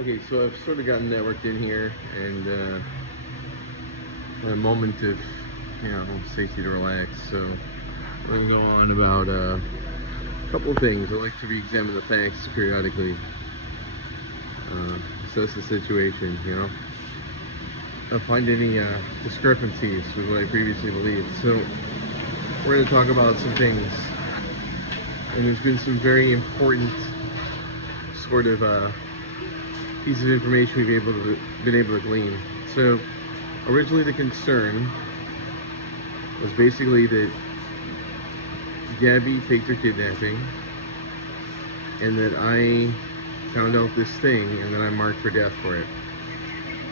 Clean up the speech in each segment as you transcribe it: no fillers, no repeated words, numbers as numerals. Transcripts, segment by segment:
Okay, so I've sort of gotten networked in here, and a moment of, safety to relax. So I'm going to go on about a couple of things. I like to re-examine the facts periodically, assess the situation, find any discrepancies with what I previously believed. So we're going to talk about some things, and there's been some very important sort of pieces of information we've been able to glean. So originally the concern was basically that Gabby faked her kidnapping, and that I found out this thing and then I'm marked for death for it.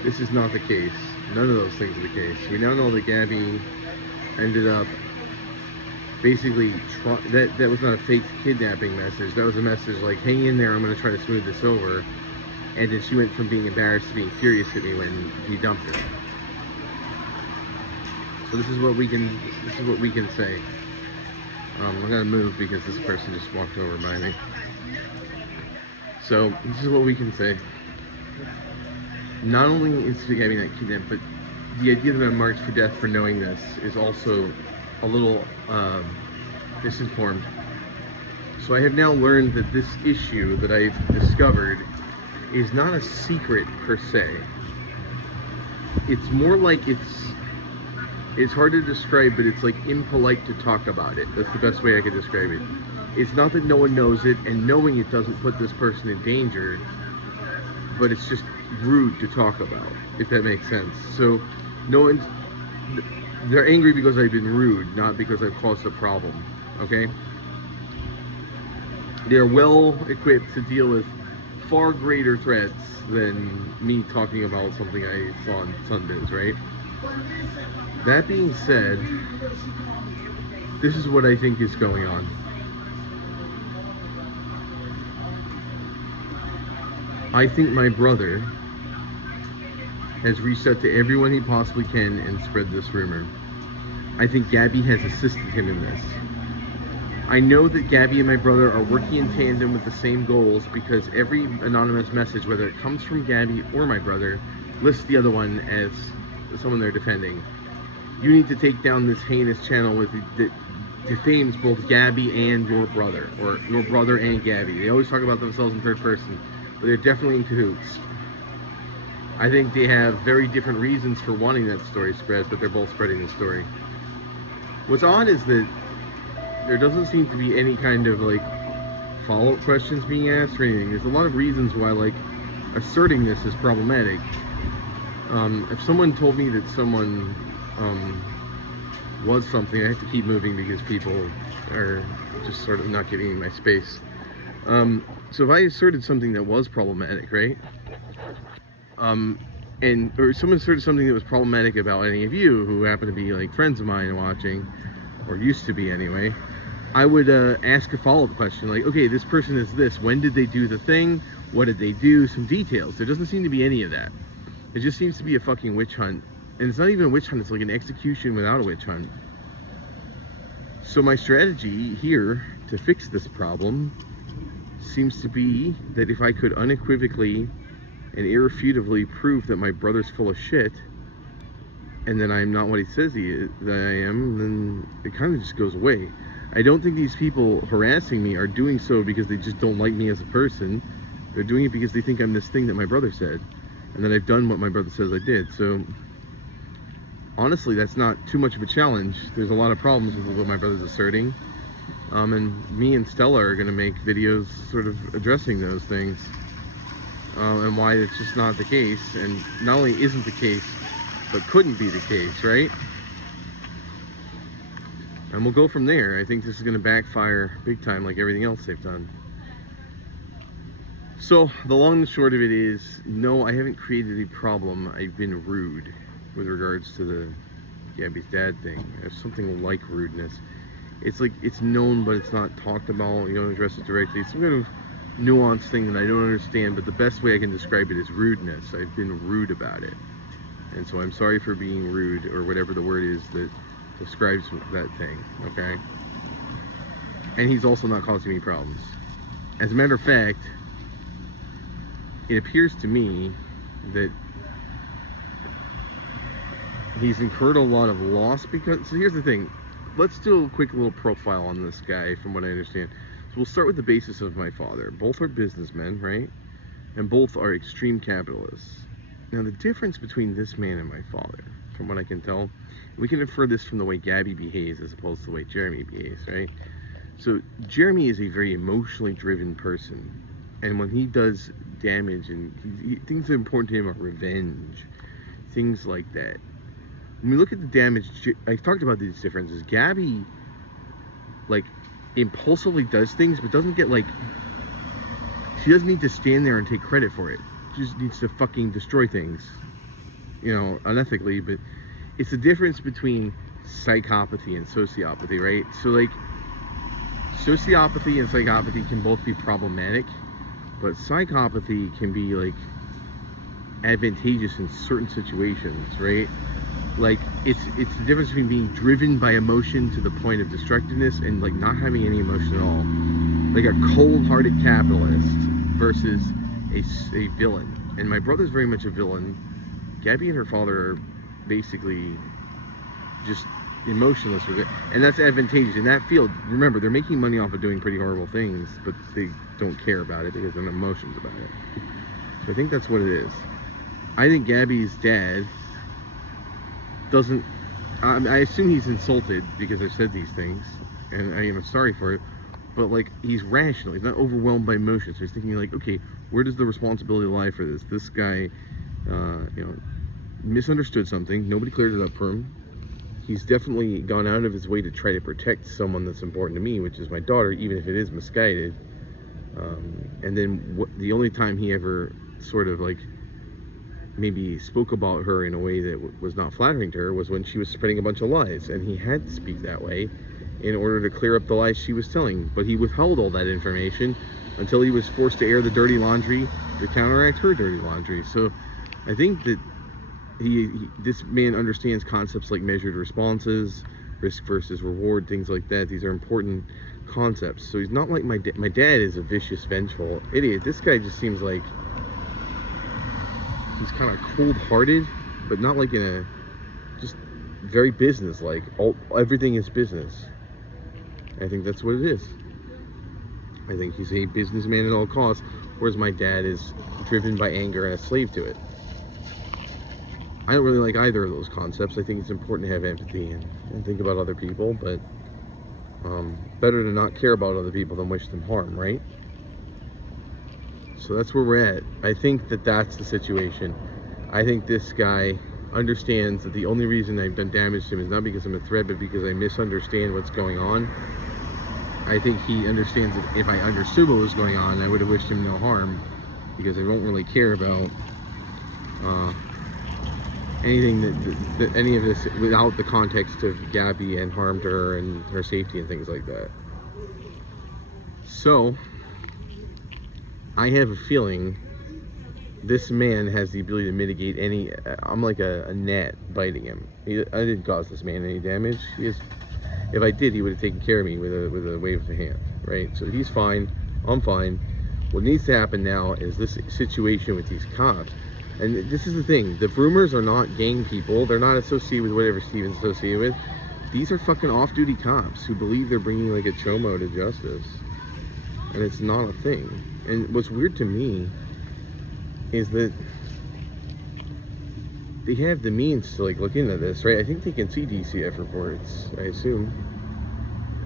This is not the case. None of those things are the case. We now know that Gabby ended up basically that was not a fake kidnapping message. That was a message like, hang in there, I'm going to try to smooth this over. And then she went from being embarrassed to being furious at me when he dumped her. So this is what we can say. I'm gonna move because this person just walked over by me. So this is what we can say. Not only is Gabby not kidnapped, but the idea that I'm marked for death for knowing this is also a little misinformed. So I have now learned that this issue that I've discovered is not a secret per se. It's more like it's hard to describe, but it's like impolite to talk about it. That's the best way I could describe it. It's not that no one knows it, and knowing it doesn't put this person in danger, but it's just rude to talk about, if that makes sense. So they're angry because I've been rude, not because I've caused a problem, okay? They're well equipped to deal with far greater threats than me talking about something I saw on Sundays, right? That being said, this is what I think is going on. I think my brother has reached out to everyone he possibly can and spread this rumor. I think Gabby has assisted him in this. I know that Gabby and my brother are working in tandem with the same goals because every anonymous message, whether it comes from Gabby or my brother, lists the other one as someone they're defending. You need to take down this heinous channel that defames both Gabby and your brother, or your brother and Gabby. They always talk about themselves in third person, but they're definitely in cahoots. I think they have very different reasons for wanting that story spread, but they're both spreading the story. What's odd is that there doesn't seem to be any kind of like follow-up questions being asked or anything. There's a lot of reasons why like asserting this is problematic. If someone told me that someone was something, I have to keep moving because people are just sort of not giving me my space. So if I asserted something that was problematic, right? Or someone asserted something that was problematic about any of you who happen to be like friends of mine watching, or used to be anyway, I would ask a follow-up question like, okay, this person is this. When did they do the thing? What did they do? Some details. There doesn't seem to be any of that. It just seems to be a fucking witch hunt. And it's not even a witch hunt. It's like an execution without a witch hunt. So my strategy here to fix this problem seems to be that if I could unequivocally and irrefutably prove that my brother's full of shit, and then I'm not what he says that I am, then it kind of just goes away. I don't think these people harassing me are doing so because they just don't like me as a person. They're doing it because they think I'm this thing that my brother said, and that I've done what my brother says I did. So honestly, that's not too much of a challenge. There's a lot of problems with what my brother's asserting, and me and Stella are going to make videos sort of addressing those things, and why it's just not the case, and not only isn't the case, but couldn't be the case, right? And we'll go from there. I think this is going to backfire big time like everything else they've done. So the long and short of it is, no, I haven't created a problem. I've been rude with regards to the Gabby's dad thing. There's something like rudeness. It's like it's known, but it's not talked about. You don't address it directly. It's some kind of nuanced thing that I don't understand, but the best way I can describe it is rudeness. I've been rude about it. And so I'm sorry for being rude, or whatever the word is that describes that thing, okay? And he's also not causing me problems. As a matter of fact, it appears to me that he's incurred a lot of loss because, so here's the thing. Let's do a quick little profile on this guy from what I understand. So we'll start with the basis of my father. Both are businessmen, right? And both are extreme capitalists. Now the difference between this man and my father, from what I can tell, we can infer this from the way Gabby behaves as opposed to the way Jeremy behaves, right? So Jeremy is a very emotionally driven person. And when he does damage, and things that are important to him are revenge, things like that. When we look at the damage, I talked about these differences. Gabby, like, impulsively does things, but doesn't get, like, she doesn't need to stand there and take credit for it. She just needs to fucking destroy things, you know, unethically. But it's the difference between psychopathy and sociopathy, right? So, like, sociopathy and psychopathy can both be problematic, but psychopathy can be, like, advantageous in certain situations, right? Like, it's the difference between being driven by emotion to the point of destructiveness and, like, not having any emotion at all. Like a cold-hearted capitalist versus a villain. And my brother's very much a villain. Gabby and her father are basically just emotionless with it, and that's advantageous in that field. Remember, they're making money off of doing pretty horrible things, but they don't care about it because they have emotions about it. So I think that's what it is. I think Gabby's dad doesn't, I assume he's insulted because I said these things, and I am sorry for it, but, like, he's rational. He's not overwhelmed by emotions. So he's thinking, like, okay, where does the responsibility lie for this? This guy, you know, misunderstood something. Nobody cleared it up for him. He's definitely gone out of his way to try to protect someone that's important to me, which is my daughter, even if it is misguided. And then the only time he ever sort of, like, maybe spoke about her in a way that was not flattering to her was when she was spreading a bunch of lies, and he had to speak that way in order to clear up the lies she was telling. But he withheld all that information until he was forced to air the dirty laundry to counteract her dirty laundry. So I think that this man understands concepts like measured responses, risk versus reward, things like that. These are important concepts. So he's not like my dad. My dad is a vicious, vengeful idiot. This guy just seems like he's kind of cold-hearted, but not like in a, just very business-like. Everything is business. I think that's what it is. I think he's a businessman at all costs, whereas my dad is driven by anger and a slave to it. I don't really like either of those concepts. I think it's important to have empathy and think about other people, but better to not care about other people than wish them harm, right? So that's where we're at. I think that that's the situation. I think this guy understands that the only reason I've done damage to him is not because I'm a threat, but because I misunderstand what's going on. I think he understands that if I understood what was going on, I would have wished him no harm, because I don't really care about anything that any of this without the context of Gabby and harm to her and her safety and things like that. So I have a feeling this man has the ability to mitigate any. I'm like a gnat biting him. I didn't cause this man any damage. If I did, he would have taken care of me with a wave of the hand, right? So he's fine. I'm fine. What needs to happen now is this situation with these cops. And this is the thing. The Broomers are not gang people. They're not associated with whatever Steven's associated with. These are fucking off-duty cops who believe they're bringing like a chomo to justice. And it's not a thing. And what's weird to me is that they have the means to like look into this, right? I think they can see DCF reports, I assume.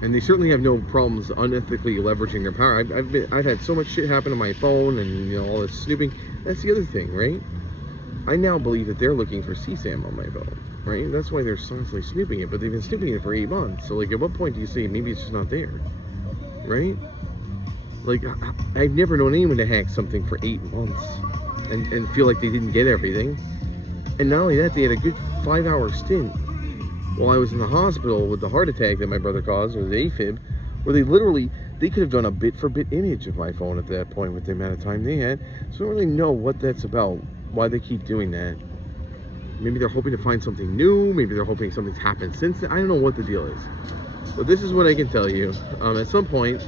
And they certainly have no problems unethically leveraging their power. I've had so much shit happen on my phone and, you know, all this snooping. That's the other thing, right? I now believe that they're looking for CSAM on my phone, right? That's why they're constantly snooping it, but they've been snooping it for 8 months. So, like, at what point do you say maybe it's just not there, right? Like, I've never known anyone to hack something for 8 months and feel like they didn't get everything. And not only that, they had a good 5-hour stint while I was in the hospital with the heart attack that my brother caused, or the AFib, where they could have done a bit-for-bit image of my phone at that point with the amount of time they had. So I don't really know what that's about, why they keep doing that. Maybe they're hoping to find something new, maybe they're hoping something's happened since then. I don't know what the deal is. But this is what I can tell you. At some point,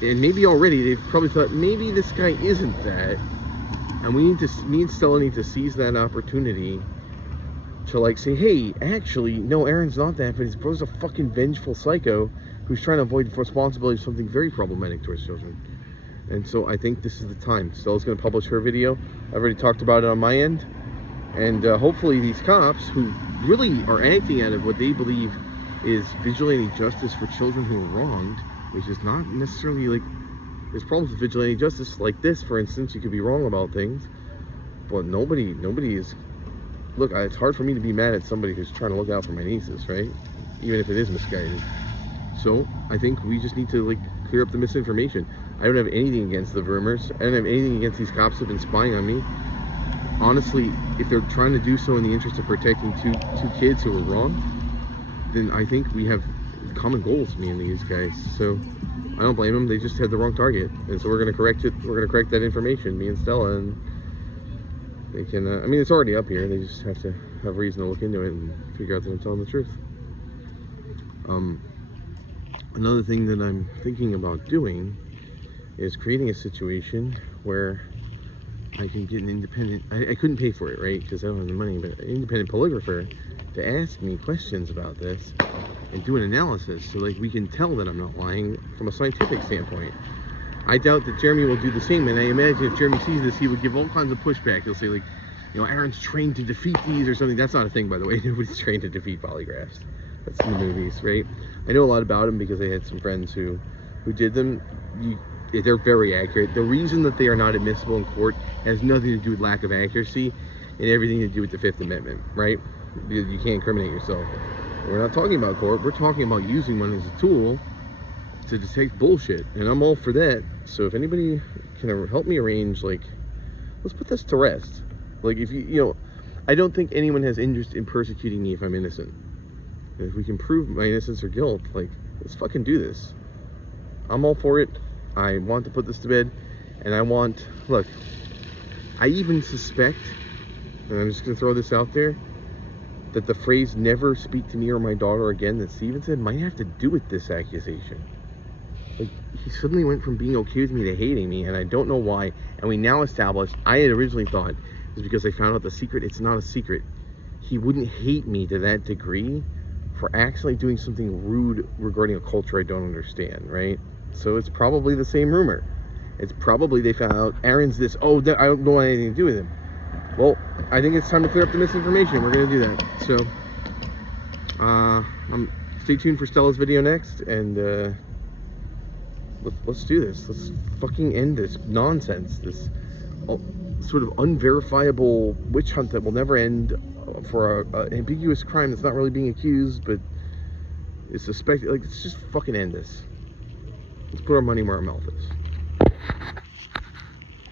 and maybe already, they've probably thought, maybe this guy isn't that. And me and Stella need to seize that opportunity to like say, hey, actually, no, Aaron's not that, but his brother's a fucking vengeful psycho who's trying to avoid responsibility for something very problematic towards children. And so I think this is the time. Stella's going to publish her video. I've already talked about it on my end. And hopefully these cops who really are acting out of what they believe is vigilante justice for children who are wronged, which is not necessarily like, there's problems with vigilante justice like this, for instance. You could be wrong about things, but nobody is, look, it's hard for me to be mad at somebody who's trying to look out for my nieces, right? Even if it is misguided. So I think we just need to like clear up the misinformation. I don't have anything against the rumors. I don't have anything against these cops who've been spying on me. Honestly, if they're trying to do so in the interest of protecting two kids who are wrong, then I think we have common goals, me and these guys. So I don't blame them. They just had the wrong target, and so we're gonna correct it. We're gonna correct that information, me and Stella, and they can. I mean, it's already up here. They just have to have reason to look into it and figure out that I'm telling the truth. Another thing that I'm thinking about doing is creating a situation where I can get an independent, I couldn't pay for it, right, because I don't have the money, but an independent polygrapher to ask me questions about this and do an analysis so like we can tell that I'm not lying from a scientific standpoint. I doubt that Jeremy will do the same, and I imagine if Jeremy sees this, he would give all kinds of pushback. He'll say like, you know, Aaron's trained to defeat these or something. That's not a thing, by the way. Nobody's trained to defeat polygraphs. That's in the movies, right? I know a lot about them because I had some friends who did them. They're very accurate. The reason that they are not admissible in court has nothing to do with lack of accuracy and everything to do with the Fifth Amendment, right? You can't incriminate yourself. We're not talking about court. We're talking about using one as a tool to detect bullshit, and I'm all for that. So if anybody can help me arrange, like, let's put this to rest. Like, if you know, I don't think anyone has interest in persecuting me if I'm innocent. And if we can prove my innocence or guilt, like, let's fucking do this. I'm all for it. I want to put this to bed, and I want, look, I even suspect, and I'm just gonna throw this out there, that the phrase "never speak to me or my daughter again" that Steven said might have to do with this accusation. Like, he suddenly went from being okay with me to hating me, and I don't know why. And we now established, I had originally thought it was because I found out the secret. It's not a secret. He wouldn't hate me to that degree for actually doing something rude regarding a culture I don't understand, right? So it's probably the same rumor. It's probably they found out Aaron's this, oh, I don't want anything to do with him. Well, I think it's time to clear up the misinformation. We're going to do that. So, stay tuned for Stella's video next, and let's do this. Let's fucking end this nonsense, this sort of unverifiable witch hunt that will never end for an ambiguous crime that's not really being accused, but is suspected. Like, let's just fucking end this. Let's put our money where our mouth is.